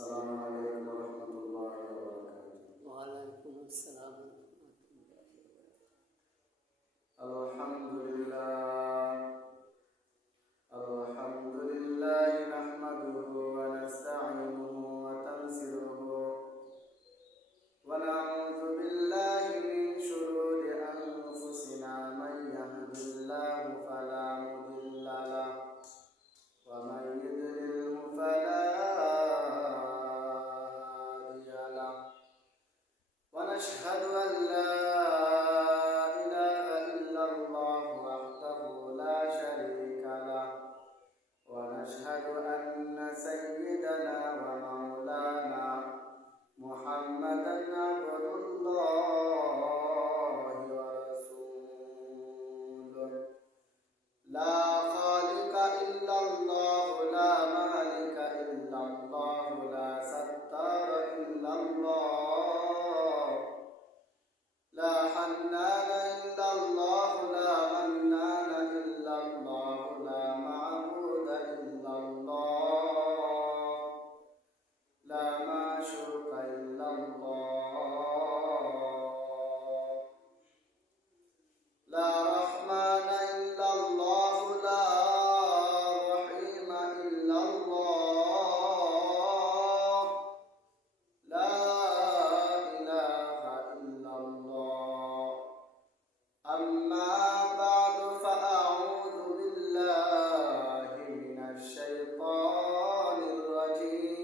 السلام عليكم ورحمة الله وبركاته. وعليكم السلام الحمد لله نحمده ونستعينه ونستغفره ونعوذ بالله من شرور أنفسنا من يهد الله فلا مضل له ومن يضلله فلا هادي له ونشهد أن لا إله إلا الله وحده لا شريك له ونشهد أن سيدنا ومولانا محمدا عبد الله ورسوله لا خالق إلا الله لا مالك إلا الله لا ستار إلا الله لا حنان إلا الله لا منان إلا الله لا معبود إلا الله لا معشوق إلا الله لا رحمن إلا الله لا رحيم إلا الله لا إله إلا الله أما بعد فأعوذ بالله من الشيطان الرجيم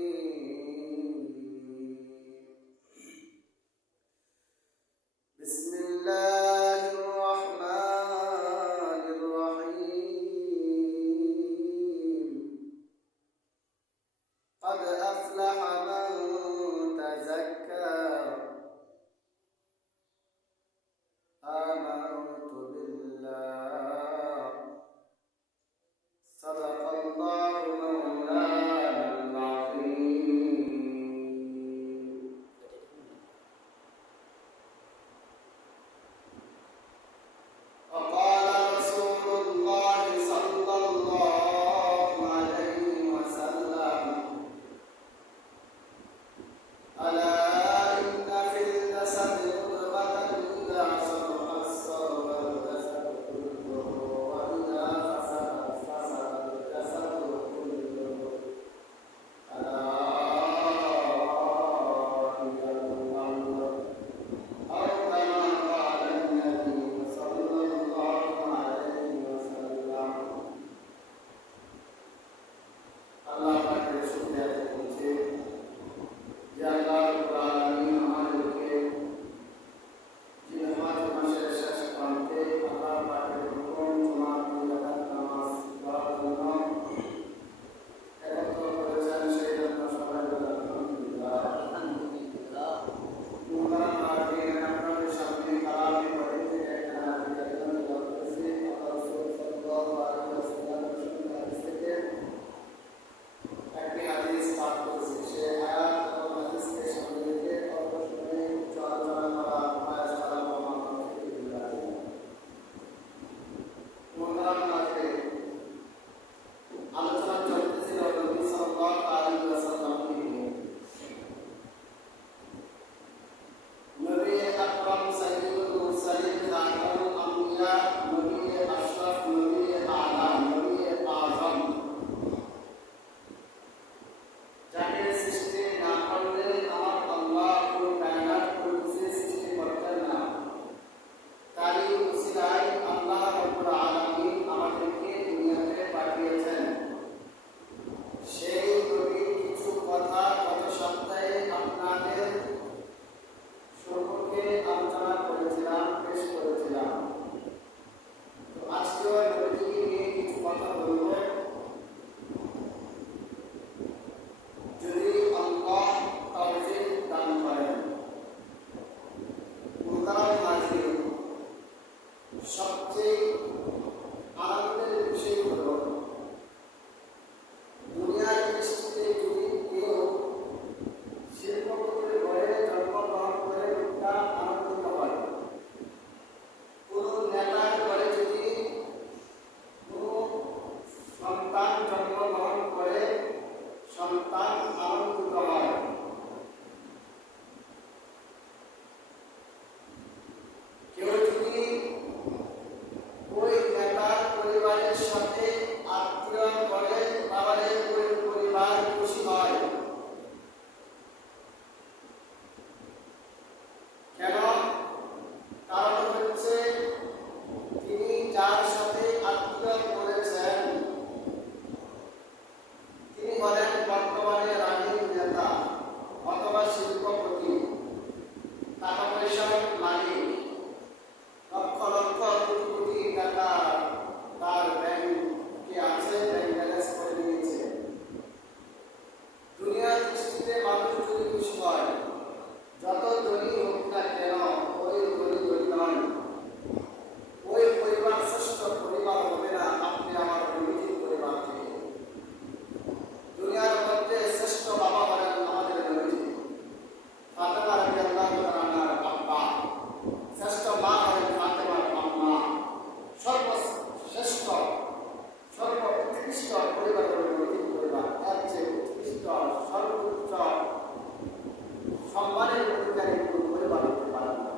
সম্মানের অধিকারী কোনো পরিবার হতে পারে না।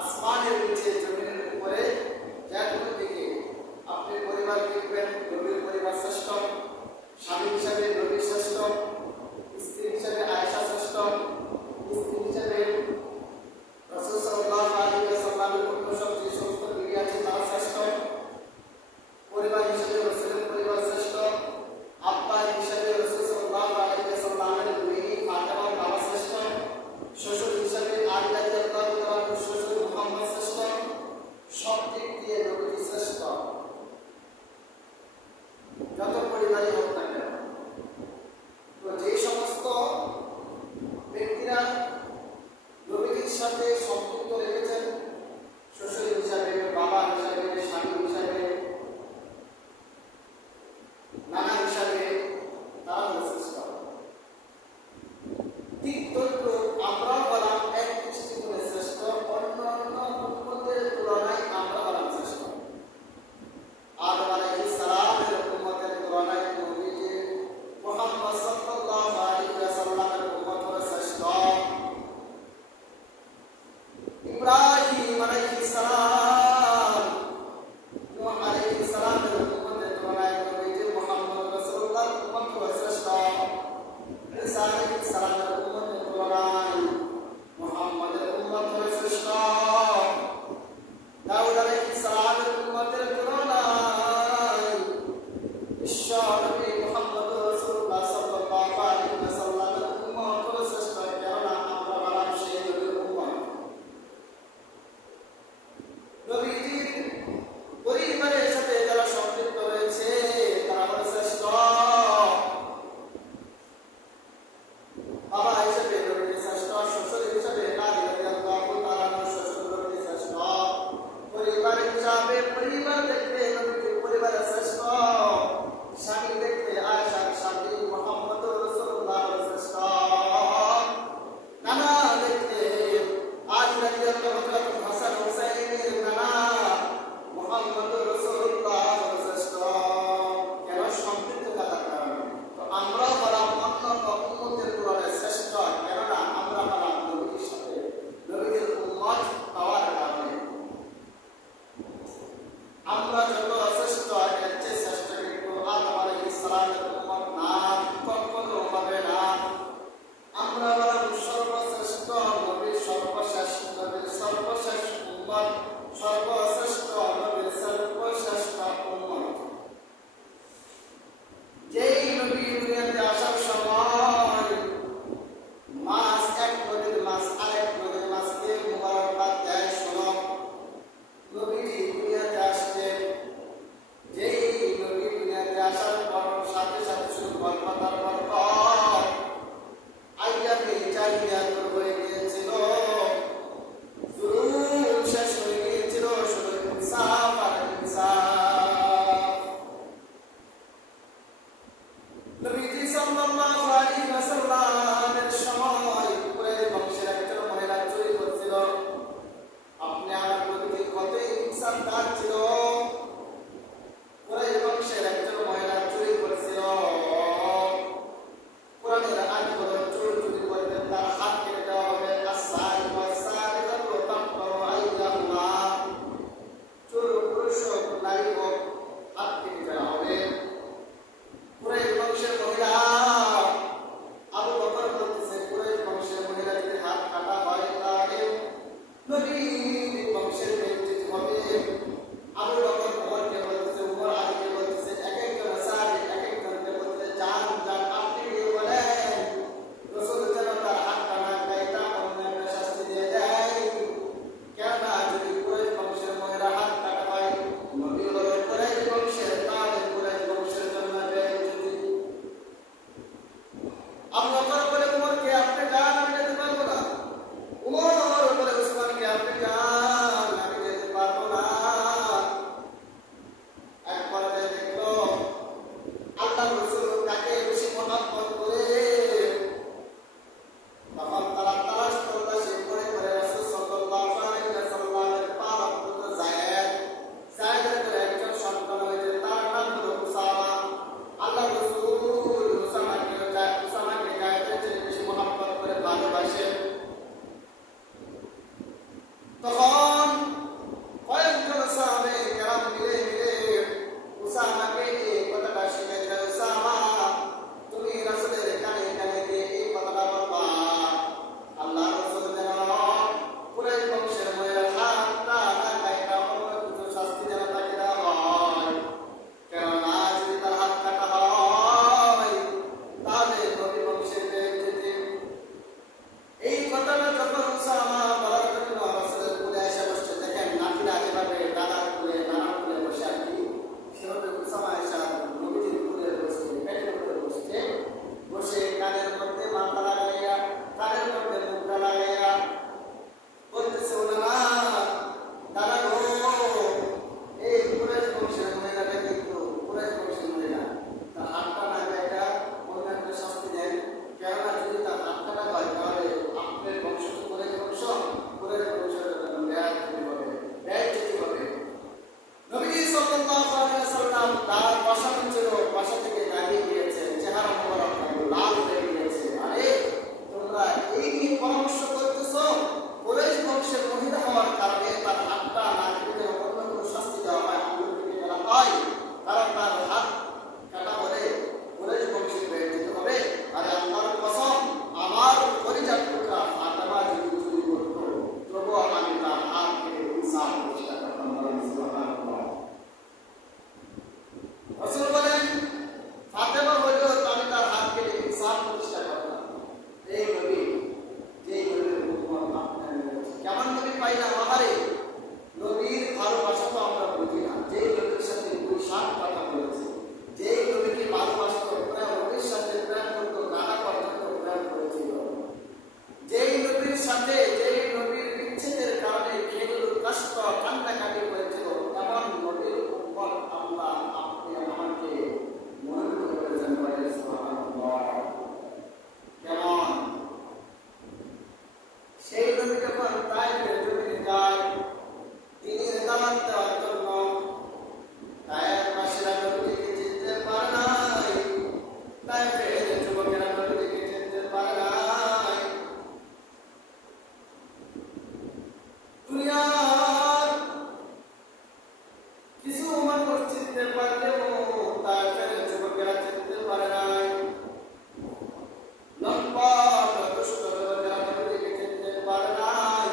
আসমানের নিচে জমিনের উপরে যে কোনো দিকে আপনি পরিবার দেখবেন, নবীর পরিবার শ্রেষ্ঠ, স্বামী হিসাবে নবী শ্রেষ্ঠ, স্ত্রী হিসাবে আয়েশা শ্রেষ্ঠ, স্ত্রী হিসাবে রাসূল সাল্লাল্লাহু আলাইহি ওয়াসাল্লামের অনুসরণ যে সমস্ত বিবি আছে তারা শ্রেষ্ঠ, পরিবার হিসাবে রাসূলের পরিবার শ্রেষ্ঠ, আব্বা হিসাবে রাসূল সাল্লাল্লাহু আলাইহি ওয়াসাল্লামের মেয়ে ফাতেমার বাবা শ্রেষ্ঠ, শ্বশুর হিসাবে আলী রাদিয়াল্লাহু তাআলার শ্বশুর মুহাম্মদ শ্রেষ্ঠ, সব দিক দিয়ে নবী শ্রেষ্ঠ। যত পরিবারই হোক না কেন, তো যে সমস্ত ব্যক্তিরা নবীর সাথে সম্পৃক্ত রেখেছেন শ্বশুর হিসাবে, বাবা হিসাবে, স্বামী হিসাবে, নানা হিসাবে, তারা শ্রেষ্ঠ। ঠিক তদ্রূপ আমরাও বললাম এক দৃষ্টিকোণে শ্রেষ্ঠ, অন্য অন্য উম্মতের তুলনায় আমরা বললাম শ্রেষ্ঠ। আদম আলাইহিস সালামের উম্মতের তুলনায় নবীজি মুহাম্মদ সাল্লাল্লাহু আলাইহি ওয়াসাল্লামের উম্মত হলো শ্রেষ্ঠ। ইব্রাহিম আলাইহিস সালাম, নূহ আলাইহিস সালামের উম্মতের তুলনায় নবীজি মুহাম্মদ রাসূলুল্লাহর উম্মত হলো শ্রেষ্ঠ। ঈসা আলাইহিস সালামের উম্মতের তুলনায় মুহাম্মদের উম্মত হলো শ্রেষ্ঠ। দাউদ আলাইহিস সালামের উম্মতের তুলনায় বিশ্ব নবী মুহাম্মদ রাসূলুল্লাহ সাল্লাল্লাহু আলাইহি ওয়াসাল্লামের উম্মত হলো শ্রেষ্ঠ। কেননা আমরা বললাম সেই নবীর উম্মত। নবীজির পরিবারের সাথে যারা সম্পৃক্ত রয়েছে তারা হলো শ্রেষ্ঠ। বাবা হিসেবে নবী শ্রেষ্ঠ, শ্বশুর হিসেবে আলী রাদিয়াল্লাহু তাআলার শ্বশুর নবী শ্রেষ্ঠ, পরিবার হিসাবে পরিবার দেখতে নবী পরিবার শ্রেষ্ঠ, স্বামী দেখতে আয়েশার স্বামী মুহাম্মদ রাসূলুল্লাহ শ্রেষ্ঠ, নানা দেখতে আলী রাদিয়াল্লাহু তাআলা হাসান হুসাইনের নানা মুহাম্মদ রাসূলুল্লাহ শ্রেষ্ঠ। কেন? সম্পৃক্ত থাকার কারণে। তো আমরা বললাম অন্য উম্মতের তুলনায় শ্রেষ্ঠ, কেননা আমরা বললাম নবীর সাথে নবীর উম্মত হওয়ার কারণে। আমরা যত শ্রেষ্ঠ এর চেয়ে শ্রেষ্ঠ কিন্তু আদম আলাইহিস সালামের উম্মত না, কখনো হবে না। আমরা বললাম সর্বশ্রেষ্ঠ নবীর সর্বশেষ, নবীর সর্বশেষ উম্মত, সর্বশ্রেষ্ঠ নবীর সর্বশ্রেষ্ঠ উম্মত। যেই নবী দুনিয়াতে আসার সময় মাছ, এক নদীর মাছ আরেক নদীর মাছকে মুবারকবাদ দেয়, শোনো নবীজি দুনিয়াতে আসছেন। যেই নবী দুনিয়াতে আসার পর সাথে সাথে শুধু বরকতার বরকত, আইয়ামে জাহিলিয়াত হয়ে গিয়েছিল, জুলুম শেষ হয়ে গিয়েছিল, শুধু ইনসাফ আর ইনসাফ। নবীজি সাল্লাল্লাহু আলাইহি ওয়াসাল্লামের সময় কুরাইশ বংশের একজন মহিলা চুরি করছিল। আপনি আমার নবীজি কত ইনসাফদার ছিল। কুরাইশ বংশের একজন মহিলা চুরি করছিল। কোরআনের আয়াত হলো চোর চুরি করবেন তার হাত কেটে আসেন। তখন কয়েকজন সাহাবে কেরাম মিলে উসামাকে এই কথাটা শিখাই দিলেন, উসামা তুমি রাসূলের কানে কানে দিয়ে এই কথাটা বলবা, আল্লাহ রাসূল যেন কুরাইশ বংশের মেয়ের হাতটা না কাটা অন্য কিছু শাস্তি যেন তাকে দেওয়া হয়। কেননা যদি তার হাত কাটা হয় তাহলে নবী বংশের বেইজ্জতি। এই কথাটা যখন উসামা বলার জন্য রাসূলের কোলে এসে বসছে, দেখেন নাতিরা যেভাবে দাদার কোলে নানার কোলে বসে আর কি, সেভাবে উসামা এসে নবীজির কোলে বসছে, পেটের কোলে বসছে, বসে কানের মধ্যে মাথা লাগাইয়া কানের মধ্যে মুখটা লাগাইয়া বলতেছে, ওনারা দাদা গো, এই কুরাইশ বংশের মহিলাটা কিন্তু কুরাইশ বংশের মহিলা, তার হাতটা না কাটা অন্য একটা শাস্তি দেন। কেননা যদি তার হাতটা না হয় তাহলে আপনার বংশ তো কুরাইশ বংশ, কুরাইশ বংশের ব্যয় হবে। নবী সাল্লাল্লাহু আলাইহি ওয়াসাল্লাম তার পাশান ছিল, পাশা থেকে দাঁড়িয়ে গিয়েছেন, চেহারা মোবারক লাল হয়ে গিয়েছে। আরে তোমরা এই নিয়ে পরামর্শ করতেছো, কুরাইশ বংশের মহিলা হওয়ার কারণে তার হাতটা না কেটে অন্য কোনো শাস্তি দেওয়া হয়, আঙুল কেটে ফেলা হয়, কারণ তার হাত কাটা হলে কুরাইশ বংশের বেইজ্জতি হবে। আরে আল্লাহর কসম, আমার কলিজার টুকরা ফাতেমা যদি চুরি করতো তবুও আমি তার হাত কেটে ইনসাফ প্রতিষ্ঠা করতাম। সুবহানাল্লাহ। রাসূল বলেন, ফাতেমা হলেও আমি তার হাত কেটে ইনসাফ প্রতিষ্ঠা করতাম। এই নবী, যেই নবীর হুকুমত আপনার রয়েছে, কেমন নবী পাইলাম আহারে। নবীর ভালোবাসা তো আমরা বুঝি না, যেই নবীর সাথে 2-7 কথা বলেছে, যেই নবীকে ভালোবাসত, প্রেম নবীর সাথে প্রেম করতো, নানা পর্যন্ত প্রেম করেছিল, যেই নবীর সাথে যেই নবীর বিচ্ছেদের কারণে খেলুর কষ্ট কান্নাকাটি করেছিল, এমন নবীর উম্মত আল্লাহ আপনি আমাকে মনোনীত করেছেন। বলেন সুবহানাল্লাহ। কেমন সেই নবী যখন তায়েফের জমিনে যায় দ্বীনের দাওয়াত দেওয়ার জন্য, তায়েফবাসীরা নবীকে চিনতে পারে নাই, তায়েফের যুবকেরা নবীকে চিনতে পারে নাই। দুনিয়ার কিছু মানুষ চিনতে পারলেও তায়েফের যুবকেরা চিনতে পারে নাই। লম্বা দুষ্ট যুবকেরা নবীকে চিনতে পারে নাই।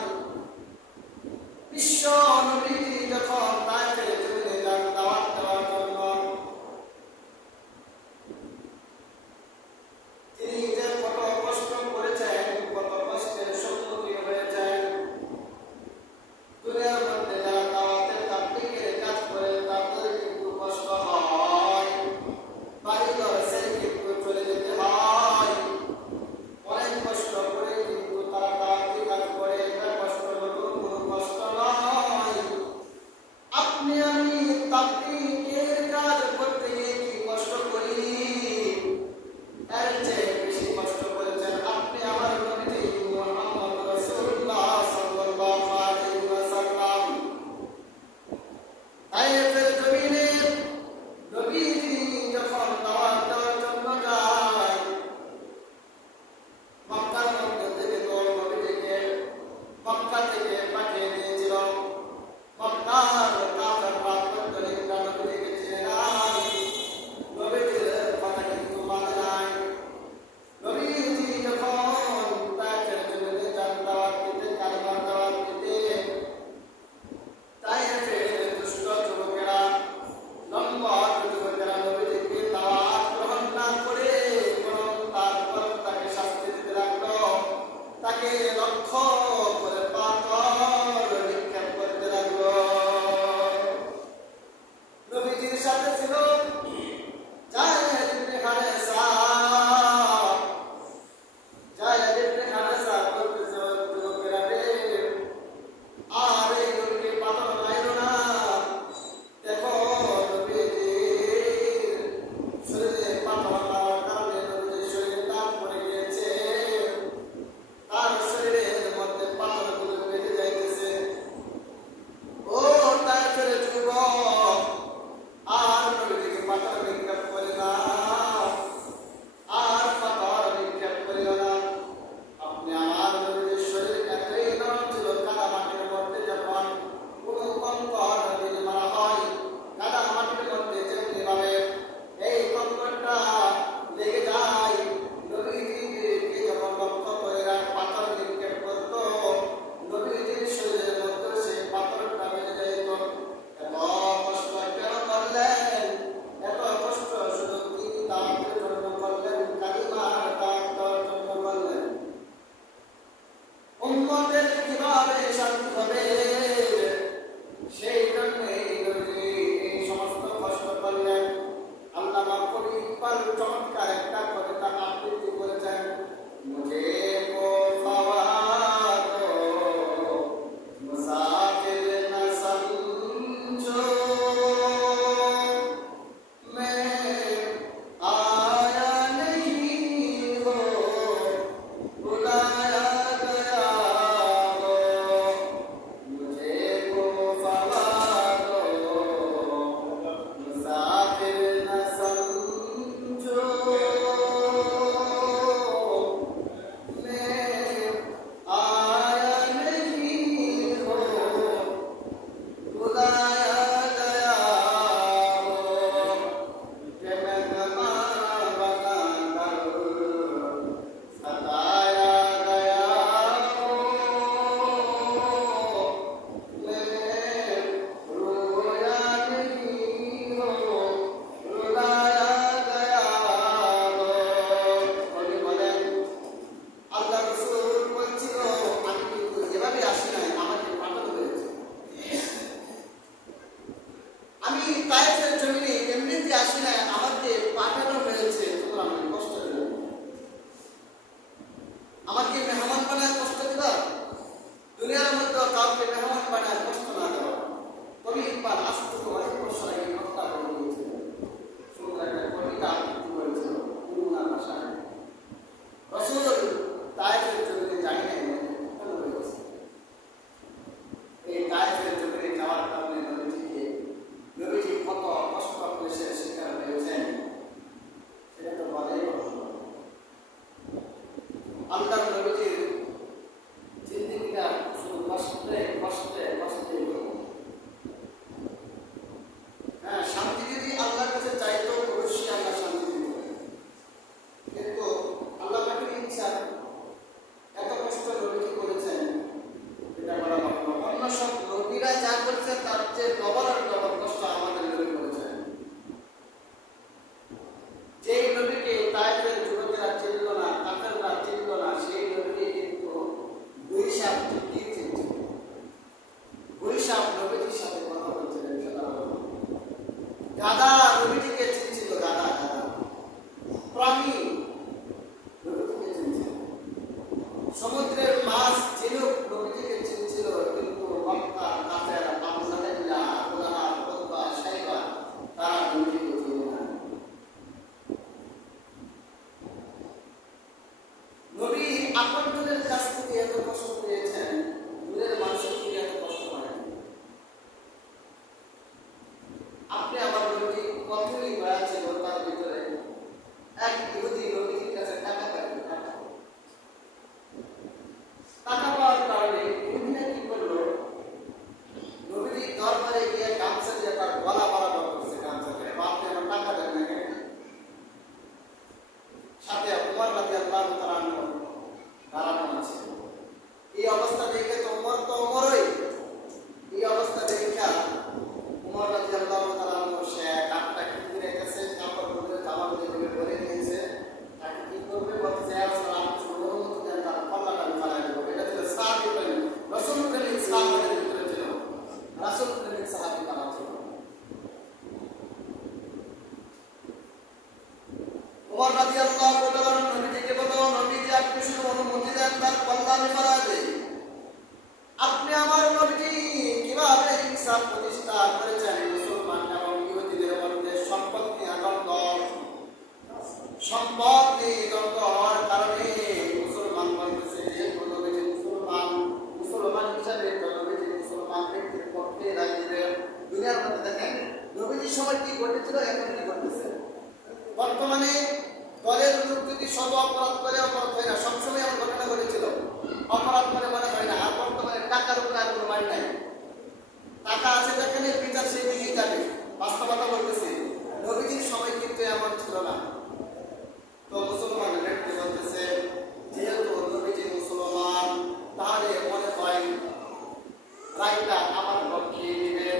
আমাকে মেহমান বানায় কষ্ট দিবা, দুনিয়ার মধ্যে কাউকে মেহমান বানায় কষ্ট না দেওয়া। কবি ইকবাল আজ থেকে অনেক বছর আগে কবিতা বলে দিয়েছিলেন, সুন্দর একটা কবিতা আবৃত্তি করেছিল উর্দুর ভাষায়। রাসূল তায়েফের জমিনে যাই নাই, কেন হয়েছে? এই তায়েফের জমিনে যাওয়ার কারণে নবীজি কত কষ্ট ক্লেশের শিকার হয়েছেন সেটা তো বলাই ভালো। আল্লাহর নবীজির জিন্দেগিটা শুধু কষ্টে কষ্টে কষ্টে। হ্যাঁ, শান্তি যদি আল্লাহর কাছে চাইতো অবশ্যই আল্লাহ শান্তি দিত, কিন্তু আল্লাহ পাকের ইচ্ছা এত কষ্ট নবীজি করেছেন, এটা বলা ভালো। অন্য সব নবীরা যা করেছেন তার চেয়ে ডবল আর ডবল কষ্ট আমাদের নবী করেছেন। যেই নবীকে তায়েফের যুবকেরা চিনল না, কাফেররা চিনল না, সেই নবীকে কিন্তু দুই সাপ ঠিকই চিনছিল। দুই সাপ নবীজির সাথে কথা বলছিলেন, গাদা নবীজিকে চিনছিল, গাদা গাদা প্রাণী নবীজিকে চিনছিল, সমুদ্রের মাছ ঝিনুক নবীজিকে চিনছিল, কিন্তু মক্কা কাফের আবু জাহেল আবু লাহাব উতবা শাইবা তারা নবীজিকে চিনল না। নবী আপনজনের কাছ থেকে এত কষ্ট পেয়েছেন, দূরের মানুষের থেকে এত কষ্ট পান। আপনি আমার নবী কতই বয়া ছিল, তার ভিতরে এক ইহুদি নবীজির কাছে টাকা পাইল। টাকা পাওয়ার কারণে ইহুদিরা কি করলো, নবীজির দরবারে গিয়ে গামছা দিয়ে তার গলা বরাবর করছে, গামছা দিয়ে, আপনি আমার টাকা দেন না কেন? সাথে উমর রাদিয়াল্লাহু তাআলা দাঁড়ানো আছে। এই অবস্থা দেখে তো উমর তো উমরই, এই অবস্থা দেখে উমর রাদিয়াল্লাহু তাআলা সে কাপটা কিনে রেখেছে, কাপড় পরে জামা পরে পরে নিয়েছে, তাকে কি করবে বলছে, আসসালাম সুন্দর মতো দেন, তার কল্লাটা ফালাই দেবো। এটা ছিল সাহাবী প্রেমিক, রাসূল প্রেমিক সাহাবীদের ভিতরে ছিল, রাসূল প্রেমিক সাহাবী তারা ছিল। উমর রাদিয়াল্লাহু তাআলা নবীজিকে বলল, নবীজি আপনি শুধু অনুমতি দেন তার কল্লা আমি ফালাই দেই। আপনি আমার নবীজি কিভাবে ইনসাফ প্রতিষ্ঠা করেছেন মুসলমান এবং ইহুদিদের মধ্যে সম্পদ নিয়ে দ্বন্দ্ব, সম্পদ নিয়ে দ্বন্দ্ব হওয়ার কারণে মুসলমান বলতেছে যে নবীজি মুসলমান, মুসলমান হিসাবে নবীজি মুসলমান ব্যক্তির পক্ষে রায় দিবেন। দুনিয়ার মধ্যে দেখেন নবীজির সময় কি ঘটেছিল, এখন কি ঘটতেছে। বর্তমানে দলের লোক যদি সব অপরাধ করে, অপরাধ হয় না, সবসময় এমন ঘটনা ঘটেছিল, অপরাধ করে মনে হয় না। আর বর্তমানে টাকার উপরে আর কোনো মান নাই, টাকা আছে যেখানে বিচার সেই দিকেই যাবে। বাস্তবতা বলতেছে, নবীজির সময় কিন্তু এমন ছিল না। তো মুসলমান ব্যক্তি বলতেছে, যেহেতু নবীজি মুসলমান, তাহলে মনে হয় রায়টা আমার পক্ষে দিবেন।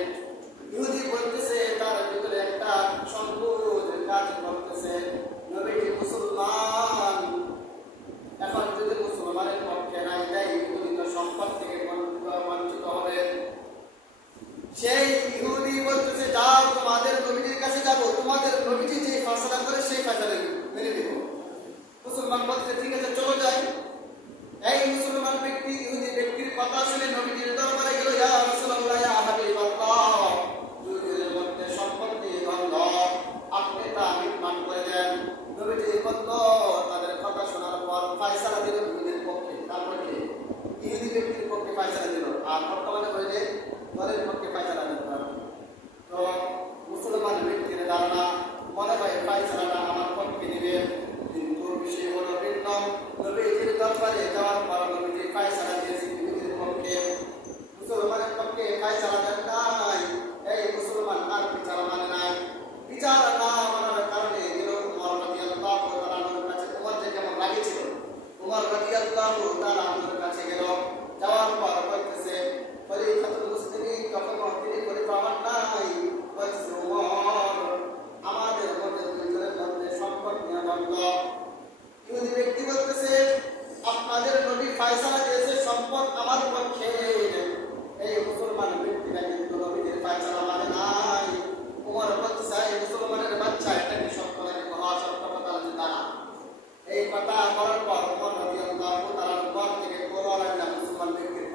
ইহুদি বলতেছে, তার ভিতরে একটা সংকোচ কাজ করতেছে, নবীজি মুসলমান, এখন যদি মুসলমানের পক্ষে রায় দেয়, ইহুদি তো সম্পদ থেকে বঞ্চিত হবে। সেই ইহুদি বলতেছে, যাও তোমাদের নবীজির কাছে যাবো, তোমাদের নবীজি যে ফয়সালা করে সেই ফয়সালা মেনে দেব। মুসলমান বলতেছে, ঠিক আছে চলো যাই। এই মুসলমান ব্যক্তি ইহুদি ব্যক্তির কথা শুনে নবীজির দরবারে গেল, ইয়া রাসূলুল্লাহ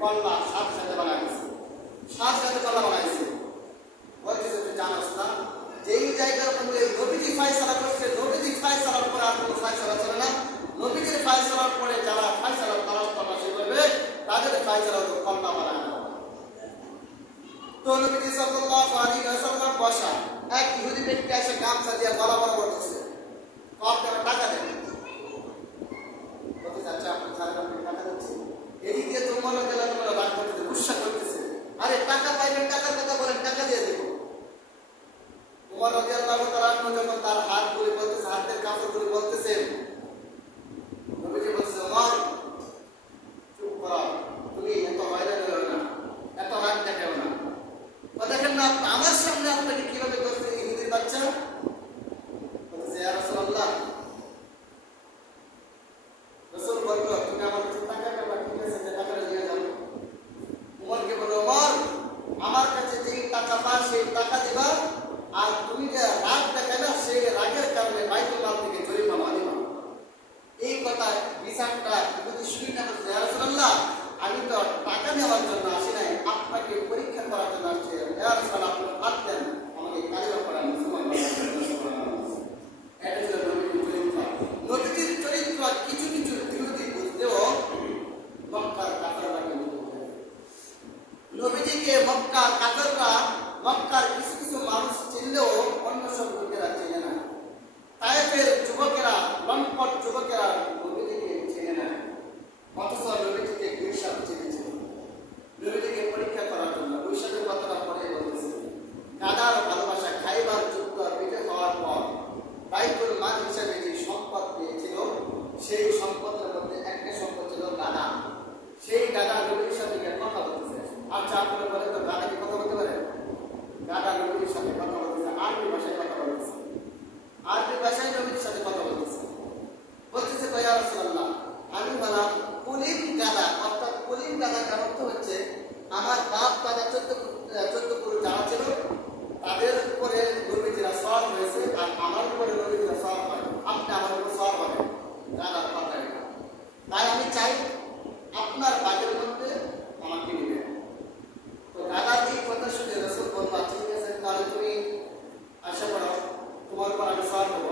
কল্লা সাথে সাথে বানাইছে, সাথে সাথে কল্লা বানাইছে। বলতেছে তুই জানোস না যেই জায়গার মধ্যে নবীজি ফায়সালা করছে, নবীজি ফায়সালার পরে আর কোনো ফায়সালা চলে না। নবীজির ফায়সালার পরে যারা ফায়সালার তলাশি করবে তাদের ফায়সালা তো কল্লা বানায় না। তো নবীজি সাল্লাল্লাহু আলাইহি ওয়াসাল্লাম বসা, এক ইহুদি ব্যক্তি এসে গামছা দিয়ে গলা বরাবর করতেছে, আপনারা টাকা দেন। বলতে চাচ্ছে আপনি ছাড়েন, আপনি টাকা দিচ্ছেন। এদিকে তোমার গেলা তোমরা রাগ করতেছে, গুসা করতেছে, আরে টাকা পাইবেন, টাকার কথা বলেন, টাকা দিয়ে দেব। তোমার রাদিয়াল্লাহু তাআলা যখন তার হাত ধরে বলতেছে, হাতের কাপড় ধরে বলতেছেন, নবীজি বলতেছে ওমর চুপ করো, তুমি এত হয়রান হও না, এত রাগ দেখাও না। দেখেন না আমার সামনে আপনাকে কিভাবে করছে ইহুদির বাচ্চা। বলতেছে ইয়া রাসূলুল্লাহ, রাসূল বলল তুমি আমার কাছে টাকা দেবা, ঠিক আছে যে টাকাটা দিয়ে দাও। ওমরকে বলল ওমর আমার কাছে যে টাকা পা সেই টাকা দিবা, আর তুমি যে রাগ দেখালে সেই রাগের কারণে বাইতুল মাল থেকে জরিমানা দিবা। এই কথা বিচারটা যদি শুনি না, ইয়া রাসূলুল্লাহ আমি তো টাকা নেওয়ার জন্য আসি নাই, আপনাকে পরীক্ষা করার জন্য আসছি। ইয়া রাসূলুল্লাহ আপনি বাদ দেন, আমাকে কালিমা পড়ান, মুসলমান এটা ছিল নবীজির চরিত্র। নবীজির চরিত্র কিছু কিছু ইহুদি বুঝলেও মক্কার কাফেররা বুঝতে, নবীজিকে মক্কার কাফেররা, মক্কার কিছু কিছু মানুষ চিনলেও অন্য সব লোকেরা চেনে না। তায়েফের যুবকেরা, লম্পট যুবকেরা নবীজিকে চেনে না, অথচ নবীজিকে দুই সাথে চেনেছে। নবীজিকে পরীক্ষা করার জন্য দুই সাথে কথাটা পরে বলতেছে, গাদার ভালোবাসা খাইবার যুদ্ধ বিজয় হওয়ার পর বাইতুল মাল হিসাবে যে সম্পদ পেয়েছিল, সেই সম্পদের মধ্যে একটা সম্পদ ছিল গাদা। সেই গাদা নবীর সাথে কথা বলতেছে। আচ্ছা আপনারা বলেন তো গাদা কি কথা বলতে পারে? গাদা নবীর সাথে কথা বলতেছে, আরবি ভাষায় কথা বলতেছে, আরবি ভাষায় নবীর সাথে কথা বলতেছে। বলতেছে ইয়া রাসূলুল্লাহ আমি বললাম কুলিম গাদা, অর্থাৎ কুলিম গাদা কার অর্থ হচ্ছে আমার বাপ দাদা 14 পুরুষ যারা ছিল তাদের উপরে নবীজিরা সওয়ার হয়েছে, আর আমার উপরে নবীজিরা সওয়ার হয়, আপনি আমার উপর সওয়ার হবেন। গাদার কথা এটা। তাই আমি চাই আপনার বাগের মধ্যে আমাকে নেবেন। তো গাদার এই কথা শুনে রাসূল বললেন ঠিক আছে তাহলে তুমি আশা করো তোমার উপর আমি সওয়ার হবো।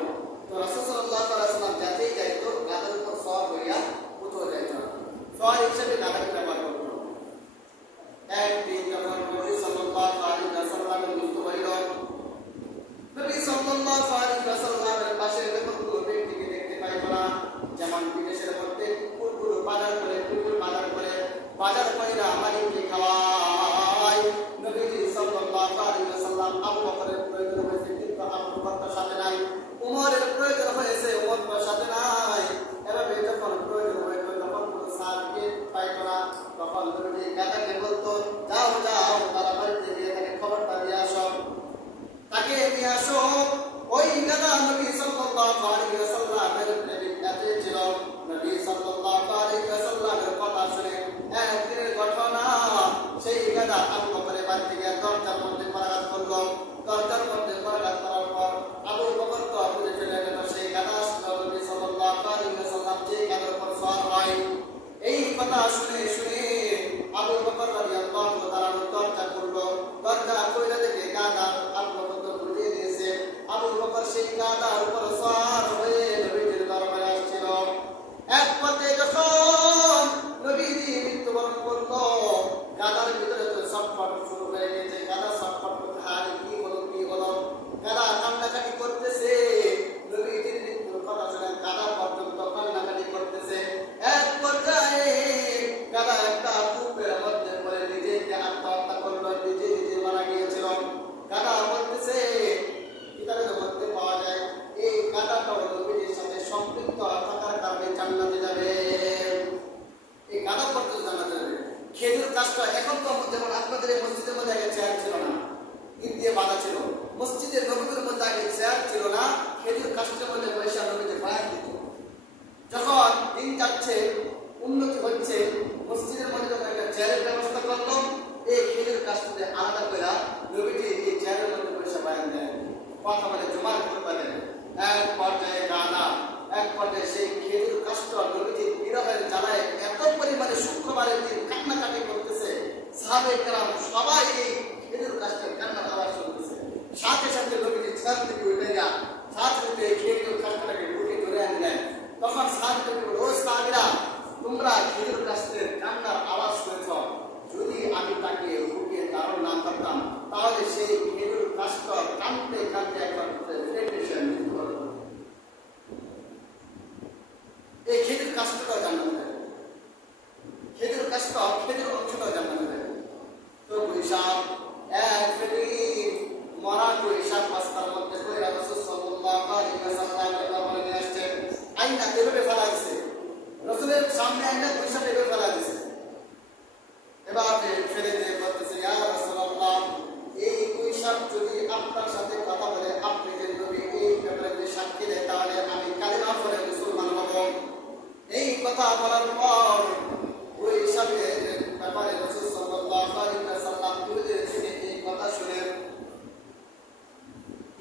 তো রাসূল সাল্লাল্লাহু আলাইহি ওয়াসাল্লাম যাতেই যাইতো গাদার উপর সওয়ার হইয়া কোথাও যাইত না, সওয়ার হিসেবে গাদাকে ব্যবহার করত। একদিন যখন নবী সাল্লাল্লাহু আলাইহি ওয়াসাল্লামের মৃত্যু হইল, নবী সাল্লাল্লাহু আলাইহি ওয়াসাল্লামের পাশে এরকম কোনো ব্যক্তিকে দেখতে পাইব না, যেমন বিদেশের মধ্যে কুকুরগুলো বাজার করে, কুকুর বাজার কইরা মালিককে খাওয়ায়। নবীজি সাল্লাল্লাহু আলাইহি ওয়াসাল্লাম আবু বকরের প্রয়োজন হয়েছে, কিন্তু আবু বকর তার সাথে নাই। উমরের প্রয়োজন হয়েছে, উমর তার সাথে নাই। এভাবে যখন প্রয়োজন হইতো, যখন কোনো সাহাবীকে পাইতো না, তখন নবীজি গাদাকে বলতো যাও যাও তারা বাড়িতে গিয়ে তাকে খবরটা দিয়ে আসো, তাকে নিয়ে আসো। ওই গাদা নবী সাল্লাল্লাহু আলাইহি ওয়াসাল্লামের প্রেমিক কাছে ছিল। নবী সাল্লাল্লাহু আলাইহি ওয়াসাল্লামের কথা শুনে একদিনের ঘটনা, সেই গাদা আবু বকরের বাড়িতে গিয়ে দরজার মধ্যে পরাঘাত করলো। দরজার মধ্যে পরাঘাত করার পর আবু বকর তো বুঝে ফেলে গেল সেই গাদা নবী সাল্লাল্লাহু আলাইহি ওয়াসাল্লাম যে গাদার উপর সওয়ার হয়। এই কথা শুনে শুনে আবু বকর রাদিয়াল্লাহু তাআলা দরজা খুললো। দরজা খুলে দেখে গাদা আবু বকর তো বুঝিয়ে দিয়েছে। আবু বকর সেই গাদার উপর সওয়ার হয়ে নবীজির দরবারে আসছিল। এক পর্যায়ে যখন নবীজি মৃত্যুবরণ করলো, গাদার ভিতরে তো ছটফট শুরু হয়ে গেছে। গাদা ছটফট করতে হায় কি হলো, গাদা কান্নাকাটি করতেছে। নবীজির মৃত্যুর কথা শুনে গাদা পর্যন্ত কান্নাকাটি করতেছে। এক পর্যায়ে গাদা একটা কূপের মধ্যে পড়ে নিজেকে আত্মহত্যা করলো, নিজে মারা গিয়েছিল। গাদা বলতেছে কিতাবের মধ্যে পাওয়া যায় এই গাদাটাও নবীজির সাথে সম্পৃক্ত থাকার কারণে জান্নাতে যাবে। এই গাদা পর্যন্ত জান্নাতে যাবে। খেজুর গাছটা এখন তো যেমন আপনাদের এই মসজিদের মধ্যে আগে চেয়ার ছিল না, ইট দিয়ে বাঁধা ছিল। মসজিদের নবীর মধ্যে আগে চেয়ার ছিল না, খেজুর গাছটার মধ্যে পয়সা নবীকে বায়াত দিত। যখন দিন যাচ্ছে, উন্নতি হচ্ছে, মসজিদের মধ্যে যখন একটা চেয়ারের ব্যবস্থা করলো, এই খেজুর গাছটাতে আলাদা করে নবীজি এই চেয়ারের মধ্যে পয়সা বায়াত দেন, কথা বলে জমার করবা দেন। এক পর্যায়ে গাদা, এক পর্যায়ে সেই খেজুর গাছটা নবীজির বিরহের জ্বালায় এত পরিমাণে শুক্রবারের দিন কান্নাকাটি করতে সাহাবায়ে কেরাম সবাই এই খেজুর গাছটার কান্নার আওয়াজ শুনতেছে। সাথে সাথে নবীজি ছাদ থেকে উঠে গিয়া সাথে সাথে এই খেজুর গাছটাকে বুকে ধরে আনলেন। তখন সাহাবীরা বলল, ও সাহাবীরা, তোমরা খেজুর গাছের কান্নার আওয়াজ শুনেছ, যদি আমি তাকে বুকে ধারণ না করতাম তাহলে সেই খেজুর গাছটা কাঁদতে কাঁদতে একবার মৃত্যু হতো। এই খেজুর গাছটাও জান্নাতে যাবে, খেজুর গাছটা খেজুর অংশটাও জান্নাতে যাবে। তো বৈশাখ একদিন মরা বৈশাখ রাস্তার মধ্যে করে রাসূল সাল্লাল্লাহু আলাইহি ওয়াসাল্লাম বলে নিয়ে আসছেন। আইনা এভাবে ফেলা দিছে, রাসূলের সামনে আইনা বৈশাখ এভাবে ফেলা দিছে। এবার ফেলে দিয়ে বলতেছে, ইয়া রাসূলুল্লাহ, এই বৈশাখ যদি আপনার সাথে কথা বলে, আপনি যে নবী এই ব্যাপারে যদি সাক্ষী দেয়, তাহলে আমি কালিমা পড়ে মুসলমান হব। এই কথা বলার পর বৈশাখের ব্যাপারে রাসূল সাল্লাল্লাহু আলাইহি ওয়াসাল্লাম ইহুদির থেকে এই কথা শুনে,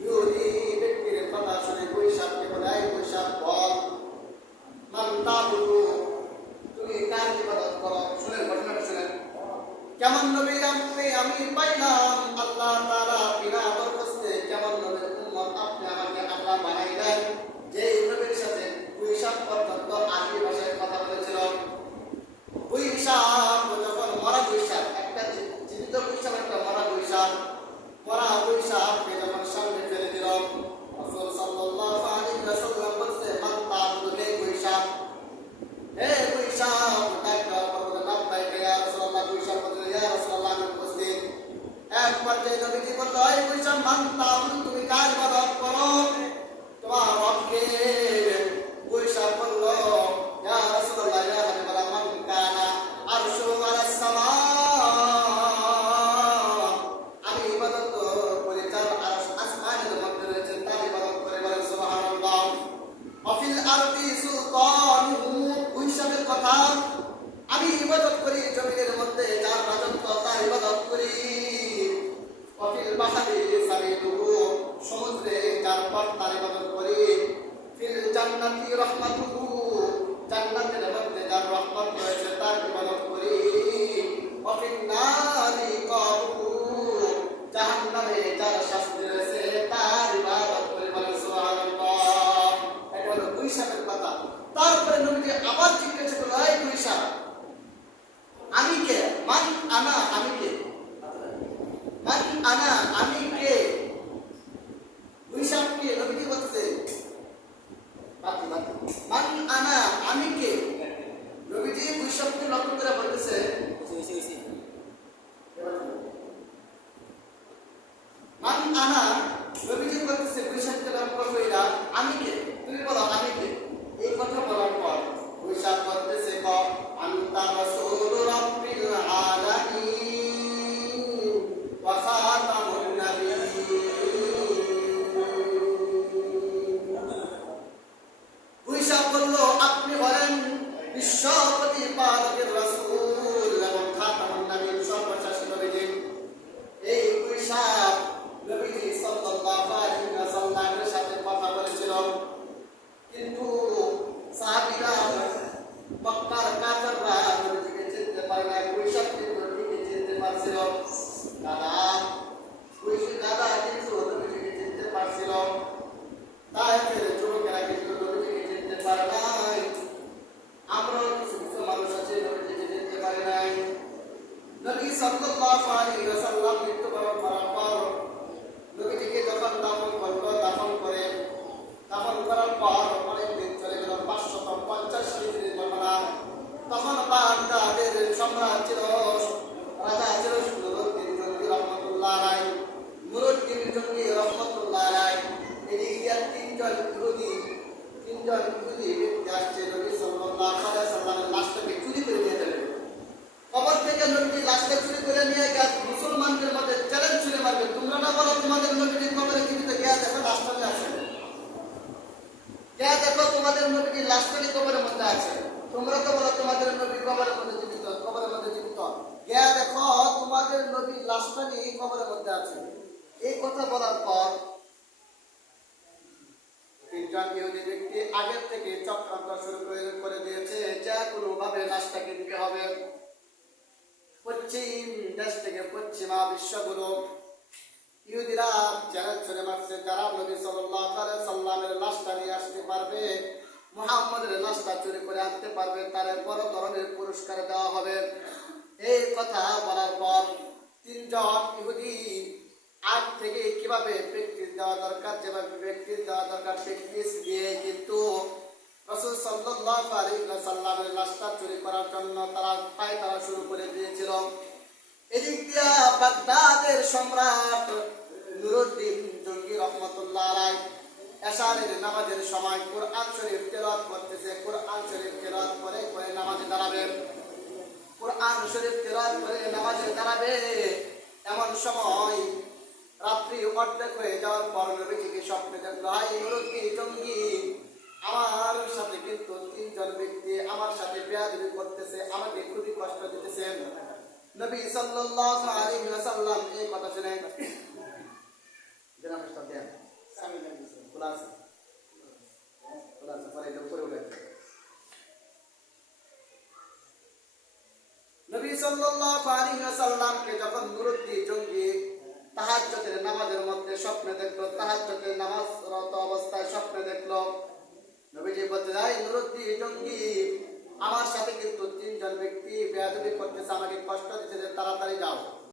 ইহুদি ব্যক্তির কথা শুনে বৈশাখকে বলে, এই বৈশাখ বল, মান তাবুদু, তুমি কার ইবাদত করো? শুনেন ঘটনাটা শুনেন। কেমন নবী আমি পাইলাম, আল্লাহ তাআলা বিনা দরখাস্তে কেমন নবীর উম্মত আপনি আমাকে আল্লাহ বানাইলেন, যে নবীর সাথে বৈশাখ পর্যন্ত আরবি ভাষায় কথা বলেছিল। বৈশাখ যখন মরা বৈশাখ, একটা জীবিত বৈশাখ, একটা মরা বৈশাখ, মরা বৈশাখকে যখন সামনে ফেলে দিল, রাসূল সাল্লাল্লাহু আলাইহি ওয়াসাল্লাম বলছে, মান তাবুদু, হে বৈশাখ, হে বৈশাখ, একটা পর্বত নাম পাইকে ইয়া রাসূলুল্লাহ, বৈশাখ বলল, ইয়া রাসূলুল্লাহ, আমি উপস্থিত। এক পর্যায়ে নবীজি বলল, হে বৈশাখ, মান তাবুদু, তুমি কার ইবাদত করো? তোমার রবকে। বৈশাখ বলল, ইয়া রাসূলুল্লাহ, ইয়া হাবিবাল্লাহ, মান কানা আরশুহু আলাস সামা, আমি ইবাদত করি যার আরশ আসমানের মধ্যে রয়েছে, তার ইবাদত করে, বলেন সুবহানাল্লাহ। অফিল আরদি সুলতানুহু, বৈশাখের কথা, আমি ইবাদত করি জমিনের মধ্যে যার রাজত্ব, তার ইবাদত করি। অফিল বাহরি সাবিলুহু, সমুদ্রে যার পথ, তার ইবাদত করি। ফিল জান্নাতি রাহমাতুহু, জান্নাতের মধ্যে যার রহমত রয়েছে, তার ইবাদত করি। অফিল নারি কাবুহু, জাহান্নামে যার শাস্তি রয়েছে, তার ইবাদত করি, বলেন সুবহানাল্লাহ। এটা হলো বৈশাখের কথা। তারপরে নবীজি আবার জিজ্ঞাসা করলো, এই বৈশাখ, আমি কে? মান আনা, আমি কে? মান আনা, আমি কে? বৈশাখ কে? নবীজি বলছে, মান আনা, আমি কে? নবীজি বৈশাখকে লক্ষ্য করে বলতেছে, মান আনা, নবীজি বলতেছে বৈশাখকে লক্ষ্য কইরা, আমি কে? তুমি বলো, আমি কে? এই কথা বলার পর বৈশাখ বলতেছে, আনতা রাসূলু রাব্বিল আলামিন ওয়া খাতামুন নাবিয়্যিন। বৈশাখ বলল, আপনি হলেন বিশ্ব প্রতিপালকের রাসূল এবং খাতামুন নাবিয়্যিন, সর্বশেষ নবীজি। এই বৈশাখ নবীজি সাল্লাল্লাহু আলাইহি ওয়াসাল্লামের সাথে কথা বলেছিল, কিন্তু সাহাবীরা, মক্কার কাফেররা নবীজিকে চিনতে পারে না। বৈশাখ কিন্তু নবীকে চিনতে পারছিল। দাদা কিন্তু নবীজিকে চিনতে পারছিল। তায়েফের যুবকেরা কিন্তু নবীজিকে চিনতে পারে নাই। আমরাও কিছু কিছু মানুষ আছে নবীজিকে চিনতে পারে নাই। নবী সাল্লাল্লাহু আলাইহি ওয়াসাল্লাম মৃত্যুবরণ করার পর নবীজিকে যখন দাফন করলো, দাফন করার পর অনেক দিন চলে গেল, 550 হিজরির ঘটনা। তখন বাগদাদের সম্রাট ছিল, রাজা ছিল নুরউদ্দিন জঙ্গি রহমতুল্লাহ আলাইহি। নুরউদ্দিন জঙ্গি রহমতুল্লাহ আলাইহি, এদিকে তিনজন ইহুদি ব্যক্তি আসছে নবী সাল্লাল্লাহু আলাইহি ওয়াসাল্লামের লাশটাকে চুরি করে নিয়ে যাবে। কবর থেকে নবীজি লাশটা চুরি করে নিয়ে গিয়ে মুসলমানদের মধ্যে চ্যালেঞ্জ ছুড়ে মারবে, তোমরা না বলো তোমাদের নবীজি কবরে জীবিত, গিয়া দেখো লাশটা আছে, গিয়া দেখো তোমাদের নবীজি লাশটা কবরের মধ্যে আছে। তোমরা তো বলো তোমাদের নবী কবরের মধ্যে জীবিত, কবরের মধ্যে জীবিত, গিয়া দেখো তোমাদের নবী লাশটা নিয়ে কবরের মধ্যে আছে। এই কথা বলার পর তিনজন ইহুদি ব্যক্তি আগের থেকে চক্রান্ত শুরু করে দিয়েছে, যে কোনোভাবে লাশটাকে দিতে হবে। পশ্চিম দেশ থেকে পশ্চিমা বিশ্বগুলো ইহুদিরা চ্যালেঞ্জ ছড়ে মারছে, যারা নবী সাল্লাল্লাহু আলাইহি সাল্লামের লাশটা নিয়ে আসতে পারবে, মুহাম্মদের লাশটা চুরি করে আনতে পারবে, তার বড় ধরনের পুরস্কার দেওয়া হবে। এই কথা বলার পর তিনজন ইহুদি আগ থেকে কিভাবে প্র্যাকটিস দেওয়া দরকার, যেভাবে প্র্যাকটিস দেওয়া দরকার প্র্যাকটিস দিয়ে কিন্তু রাসূল সাল্লাল্লাহু আলাইহি ওয়াসাল্লামের লাশটা চুরি করার জন্য তারা শুরু করে দিয়েছিল। এদিক দিয়া বাগদাদের সম্রাট নুরুদ্দিন জঙ্গি রহমতুল্লাহ আলাইহি এশারের নামাজের সময় কোরআন শরীফ তেলাওয়াত করতেছে। কোরআন শরীফ তেলাওয়াত করে করে নামাজে দাঁড়াবে। কোরআন শরীফ তেলাওয়াত করে নামাজে দাঁড়াবে। এমন সময় রাত্রি অর্ধেক হয়ে যাওয়ার পর নবীজিকে স্বপ্নে দেখলো, হাই নুরুদ্দিন জঙ্গি, আমার সাথে কিন্তু তিনজন ব্যক্তি আমার সাথে বেয়াদবি করতেছে, আমাকে খুবই কষ্ট দিতেছে। নবী সাল্লাল্লাহু আলাইহি ওয়াসাল্লাম এই কথা শুনে নবী সাল্লাল্লাহু আলাইহি ওয়াসাল্লামকে যখন নুরুদ্দিন জঙ্গি তাহাজ্জুদের নামাজের মধ্যে স্বপ্নে দেখলো, তাহাজ্জুদের নামাজরত অবস্থায় স্বপ্নে দেখলো, নবীজি বলতে যায়, নুরুদ্দিন জঙ্গি, আমার সাথে কিন্তু তিনজন ব্যক্তি বেয়াদবি করতেছে, আমাকে কষ্ট দিতেছে, তাড়াতাড়ি যাও।